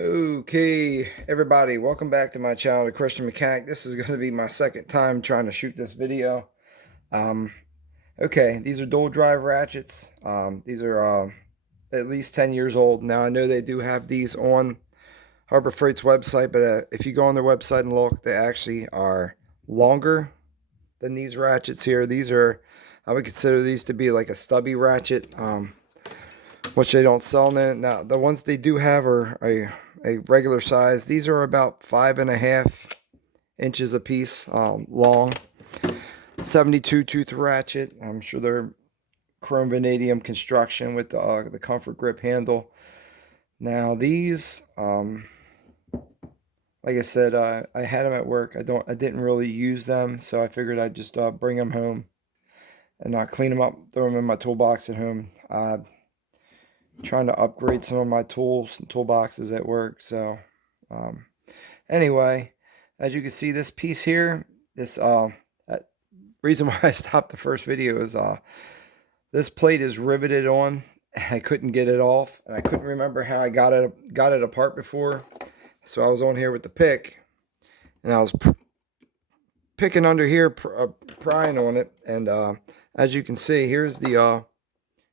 Okay, everybody, welcome back to my channel, The Christian Mechanic. This is going to be my second time trying to shoot this video. Um, okay, these are dual drive ratchets. These are at least 10 years old. Now, I know they do have these on Harbor Freight's website, but if you go on their website and look, they actually are longer than these ratchets here. These are, I would consider these to be like a stubby ratchet. Which they don't sell now. The ones they do have are a regular size. These are about 5.5 inches a piece long. 72 tooth ratchet. I'm sure they're chrome vanadium construction with the comfort grip handle. Now these, like I said, I had them at work. I didn't really use them, so I figured I'd just bring them home and clean them up, throw them in my toolbox at home. Trying to upgrade some of my tools and toolboxes at work. So anyway, as you can see, this piece here, this reason why I stopped the first video is this plate is riveted on and I couldn't get it off, and I couldn't remember how I got it apart before. So I was on here with the pick and I was picking under here, prying on it, and as you can see, here's the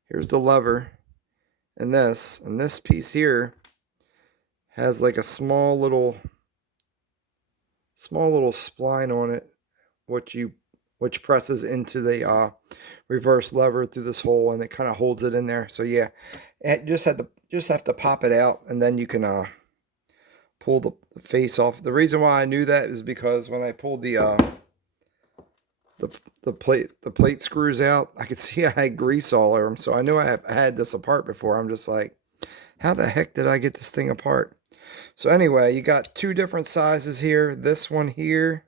lever. And this piece here has like a small little spline on it, which presses into the reverse lever through this hole, and it kind of holds it in there. So yeah, it just have to pop it out, and then you can pull the face off. The reason why I knew that is because when I pulled the plate screws out, I could see I had grease all over them. So I knew I had this apart before. I'm just like, how the heck did I get this thing apart? So anyway, you got two different sizes here. This one here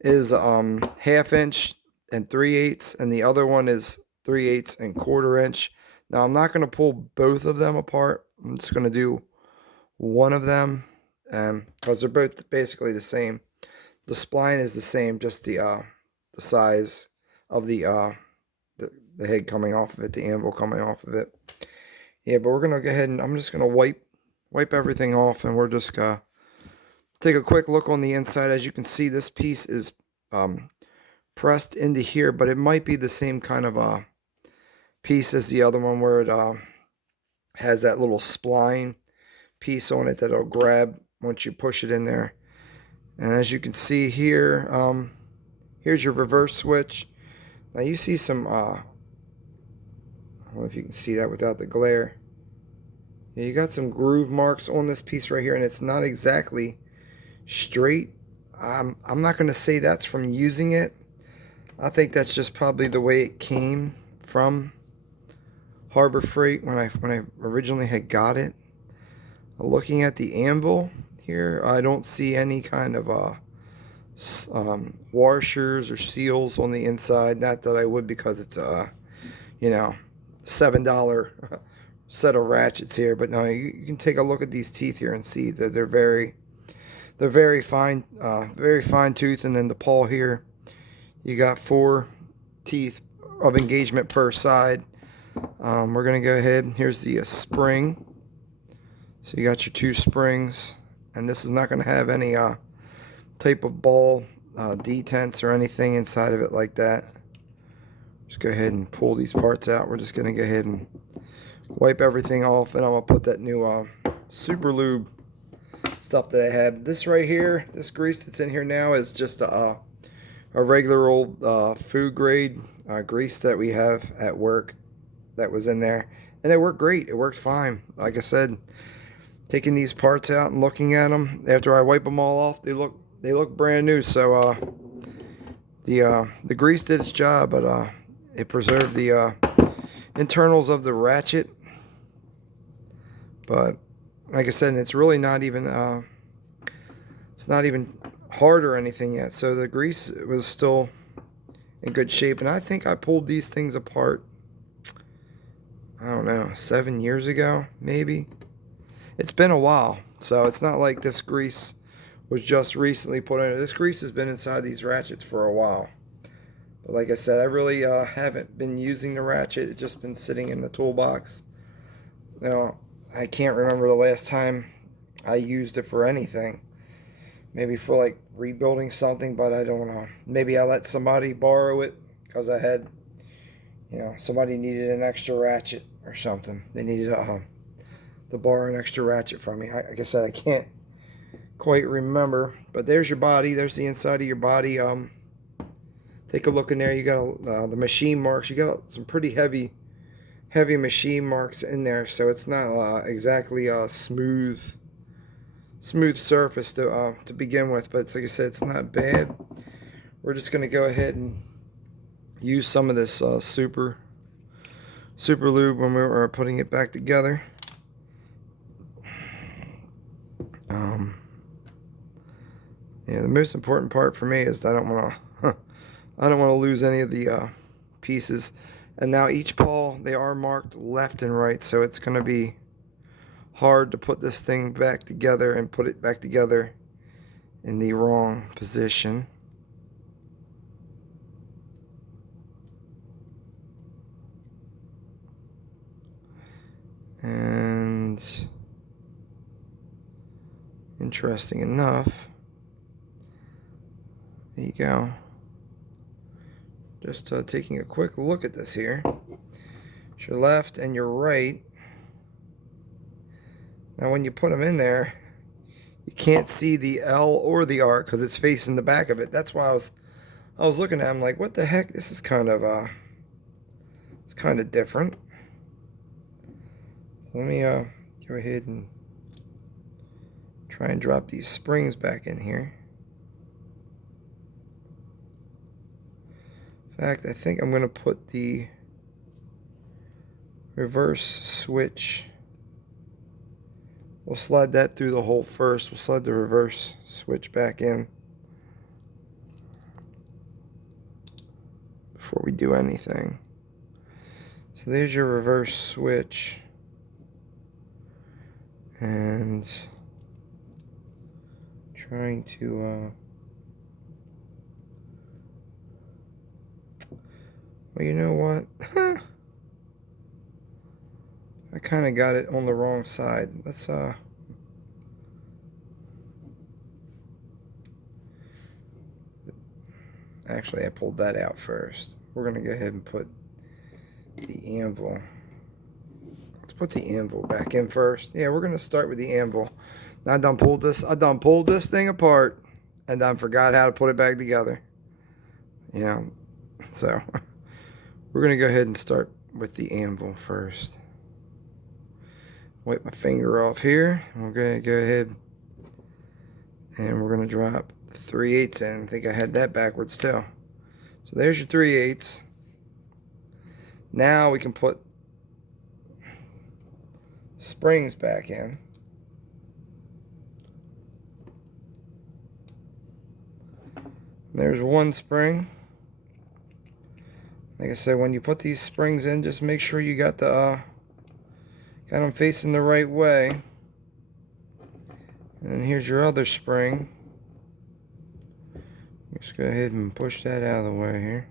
is 1/2 inch and 3/8, and the other one is 3/8 and 1/4 inch. Now I'm not going to pull both of them apart. I'm just going to do one of them because they're both basically the same. The spline is the same, just the size of the head coming off of it, the anvil coming off of it. Yeah, but we're gonna go ahead and I'm just gonna wipe everything off, and we're just gonna take a quick look on the inside. As you can see, this piece is pressed into here, but it might be the same kind of piece as the other one, where it has that little spline piece on it that'll grab once you push it in there. And as you can see here, here's your reverse switch. Now you see some, I don't know if you can see that without the glare. Yeah, you got some groove marks on this piece right here, and it's not exactly straight. I'm not going to say that's from using it. I think that's just probably the way it came from Harbor Freight when I originally had got it. Looking at the anvil here, I don't see any kind of washers or seals on the inside. Not that I would, because it's $7 set of ratchets here. But no, you can take a look at these teeth here and see that they're very fine tooth. And then the pawl here, you got 4 teeth of engagement per side. We're gonna go ahead. Here's the spring. So you got your 2 springs, and this is not going to have any type of ball detents or anything inside of it like that. Just go ahead and pull these parts out. We're just going to go ahead and wipe everything off, and I'm going to put that new super lube stuff that I have. This right here, this grease that's in here now, is just a regular old food grade grease that we have at work that was in there, and it worked great. It worked fine. Like I said, taking these parts out and looking at them after I wipe them all off, they look brand new. So the grease did its job, but it preserved the internals of the ratchet. But like I said, it's really not even hard or anything yet. So the grease was still in good shape, and I think I pulled these things apart, I don't know, 7 years ago maybe. It's been a while, so it's not like this grease was just recently put in. This grease has been inside these ratchets for a while. But like I said, I really haven't been using the ratchet. It's just been sitting in the toolbox. Now, I can't remember the last time I used it for anything. Maybe for like rebuilding something, but I don't know. Maybe I let somebody borrow it because I had, somebody needed an extra ratchet or something. They needed to borrow an extra ratchet from me. Like I said, I can't quite remember. But there's your body. There's the inside of your body. Take a look in there. You got the machine marks. You got some pretty heavy machine marks in there, so it's not exactly a smooth surface to begin with. But like I said, it's not bad. We're just gonna go ahead and use some of this super lube when we were putting it back together. Yeah, the most important part for me is that I don't want to lose any of the pieces. And now each pawl, they are marked left and right, so it's going to be hard to put this thing back together and put it back together in the wrong position. And interesting enough, there you go. Just taking a quick look at this here. It's your left and your right. Now when you put them in there, you can't see the L or the R because it's facing the back of it. That's why I was looking at them like, what the heck? This is kind of it's kind of different. So let me go ahead and try and drop these springs back in here. In fact, I think I'm going to put the reverse switch. We'll slide that through the hole first. We'll slide the reverse switch back in before we do anything. So there's your reverse switch. And trying to well, you know what? I kind of got it on the wrong side. Let's actually, I pulled that out first. We're gonna go ahead and put the anvil. Let's put the anvil back in first. Yeah, we're gonna start with the anvil. Now I done pulled this thing apart and I forgot how to put it back together. Yeah, so we're gonna go ahead and start with the anvil first. Wipe my finger off here. We're gonna go ahead and we're gonna drop 3/8 in. I think I had that backwards too. So there's your 3/8. Now we can put springs back in. There's one spring. Like I said, when you put these springs in, just make sure you got the got them facing the right way. And here's your other spring. Just go ahead and push that out of the way here.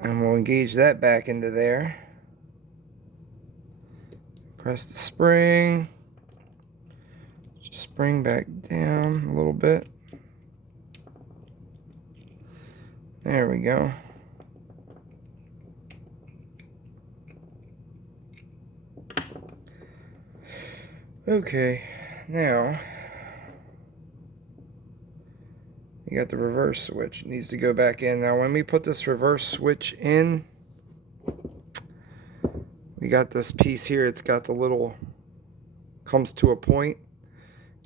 And we'll engage that back into there. Press the spring. Just spring back down a little bit. There we go. Okay, now you got the reverse switch. It needs to go back in. Now when we put this reverse switch in, we got this piece here. It's got the little, comes to a point.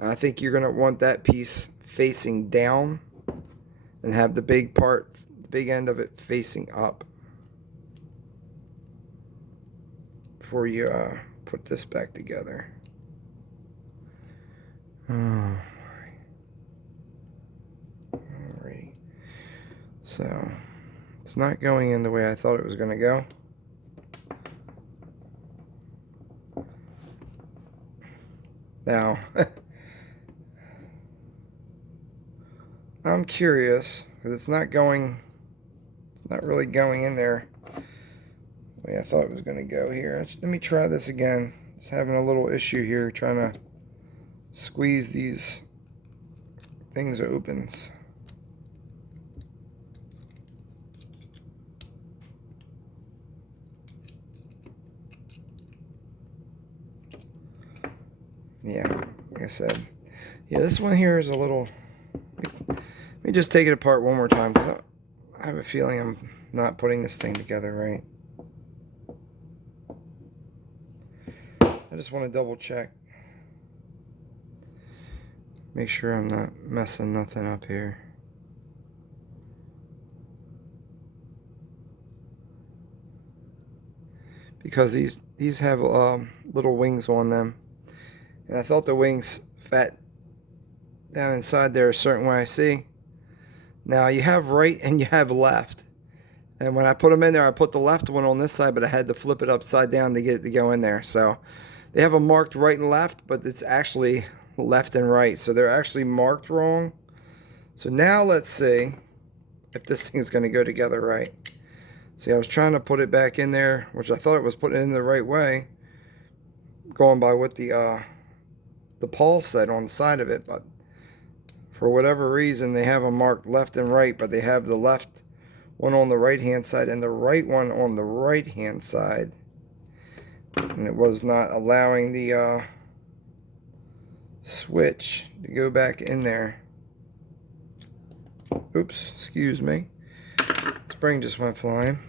I think you're gonna want that piece facing down and have the big part, the big end of it facing up before you put this back together. Alrighty. So it's not going in the way I thought it was going to go. Now, I'm curious because it's not really going in there the way I thought it was going to go here. Let me try this again. Just having a little issue here trying to squeeze these things opens. Yeah, like I said, yeah, this one here is a little. Let me just take it apart one more time, because I have a feeling I'm not putting this thing together right. I just want to double check. Make sure I'm not messing nothing up here. Because these have little wings on them. And I thought the wings fat down inside there a certain way. See? Now you have right and you have left. And when I put them in there, I put the left one on this side, but I had to flip it upside down to get it to go in there. So they have them marked right and left, but it's actually left and right. So they're actually marked wrong. So now let's see if this thing's going to go together right. See, I was trying to put it back in there, which I thought it was putting it in the right way, going by what the Paul said on the side of it, but for whatever reason they have them marked left and right, but they have the left one on the right hand side and the right one on the right hand side, and it was not allowing the switch to go back in there. Oops, excuse me. Spring just went flying.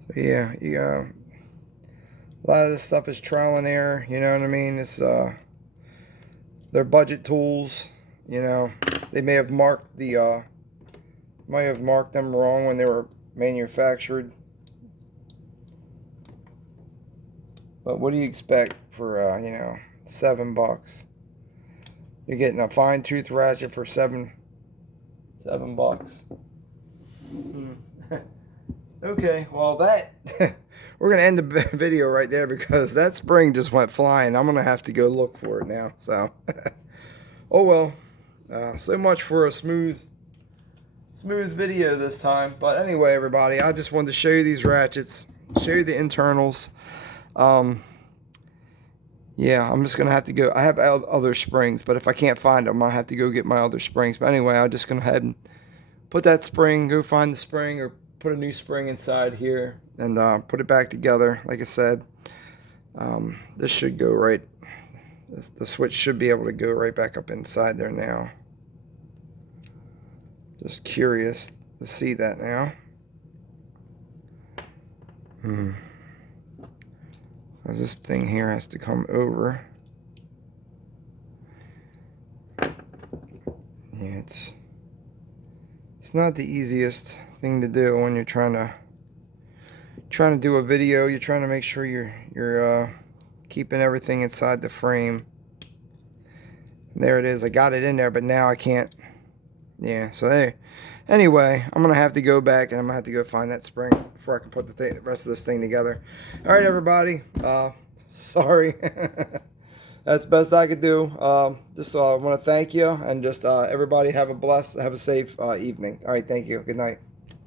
So yeah, a lot of this stuff is trial and error, you know what I mean? It's they're budget tools, you know. They may have marked them wrong when they were manufactured. But what do you expect for you know, $7? You're getting a fine tooth ratchet for $7. Okay, well that we're gonna end the video right there, because that spring just went flying. I'm gonna have to go look for it now. So, oh well. So much for a smooth video this time. But anyway, everybody, I just wanted to show you these ratchets, show you the internals. Yeah, I'm just gonna have to go. I have other springs, but if I can't find them, I'll have to go get my other springs. But anyway, I'm just gonna head and put that spring, go find the spring, or put a new spring inside here, and put it back together. Like I said, this should go right. The switch should be able to go right back up inside there now. Just curious to see that now. Because this thing here has to come over. Yeah, it's not the easiest thing to do when you're trying to do a video. You're trying to make sure you're keeping everything inside the frame. And there it is. I got it in there, but now I can't. Yeah, so there. Anyway, I'm going to have to go back, and I'm going to have to go find that spring before I can put the rest of this thing together. All right, everybody. Sorry. That's the best I could do. Just want to thank you, and just everybody have a safe evening. All right, thank you. Good night.